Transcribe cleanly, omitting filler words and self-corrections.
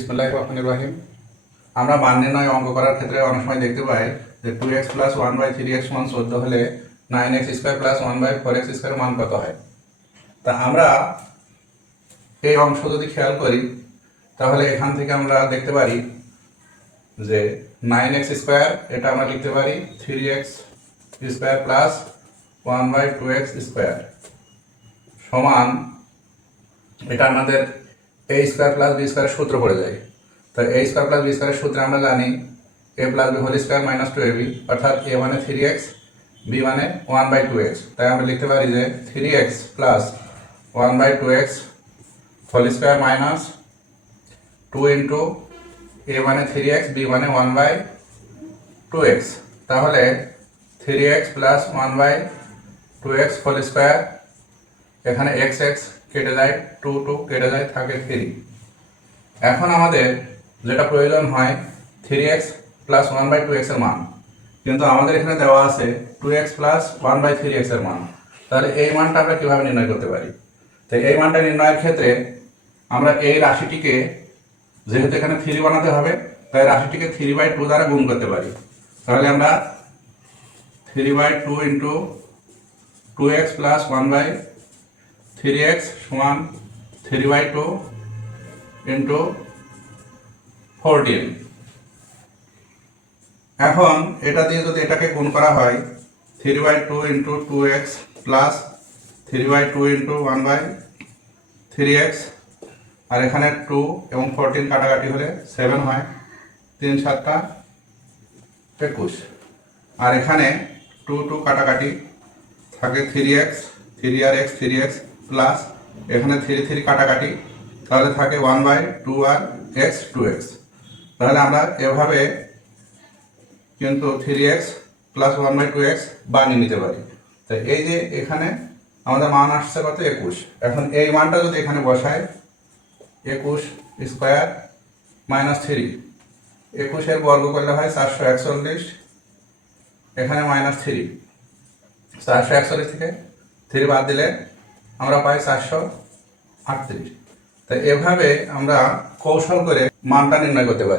বিসমিল্লাহির রহমানির রহিম। আমরা মান নির্ণয় অঙ্ক করার ক্ষেত্রে অনেক সময় দেখতে পাই যে 2x প্লাস 1/3x মান 14 হলে 9x square plus 1/4x square মান কত হয়। তা আমরা এই অংশ যদি খেয়াল করি তাহলে এখান থেকে আমরা দেখতে পারি যে 9x স্কোয়ার এটা আমরা লিখতে পারি 3x square plus 1/2x square সমান, এটা আমাদের a স্কোয়ার প্লাস বি স্কোয়ারের সূত্র পড়ে যায়। তো a স্কোয়ার প্লাস বি স্কোয়ারের সূত্রে আমরা জানি a plus B whole square minus 2ab, অর্থাৎ a মানে 3x, b মানে 1/2x। তাই আমরা লিখতে পারি যে 3x plus 1/2x whole square minus 2 into a মানে 3x, b মানে 1/2x। তাহলে 3x plus 1/2x whole square, এখানে x x কেটে যায়, 2 2 কেটে যায়, থাকে 3। এখন আমাদের যেটা প্রয়োজন হয় 3x প্লাস 1/2x এর মান, কিন্তু আমাদের এখানে দেওয়া আছে 2x প্লাস 1/3x এর মান। তাহলে এই মানটা আমরা কিভাবে নির্ণয় করতে পারি? তো এই মানটা নির্ণয়ের ক্ষেত্রে আমরা এই রাশিটিকে, যেহেতু এখানে 3 বানাতে হবে, তাই রাশিটিকে 3/2 দ্বারা গুণ করতে পারি। তাহলে আমরা 3/2 ইন্টু 2x প্লাস 1/3x সমান 3/2 ইন্টু 14। এখন এটা দিয়ে যদি এটাকে গুণ করা হয় 3/2 into 2x plus 3/2 into 1/3x, আর এখানে 2 এবং 14 কাটাকাটি হলে 7 হয়, 3 7 21, আর এখানে 2 2 কাটাকাটি থাকে 3x, 3 আর x 3x প্লাস এখানে 3 3 কাটাকাটি, তাহলে থাকে 1/2 আর x 2x। তাহলে আমরা এভাবে কিন্তু 3x প্লাস 1/2x বানিয়ে নিতে পারি। তাই এই যে এখানে আমাদের মান আসছে কত, 21। এখন এই মানটা যদি এখানে বসায় 21 স্কোয়ার মাইনাস 3, 21 এর বর্গ করলে হয় 441, এখানে মাইনাস 3, 441 থেকে 3 বাদ দিলে আমরা পাই 438। তাই এভাবে আমরা কৌশল করে মানটা নির্ণয় করতে পারি।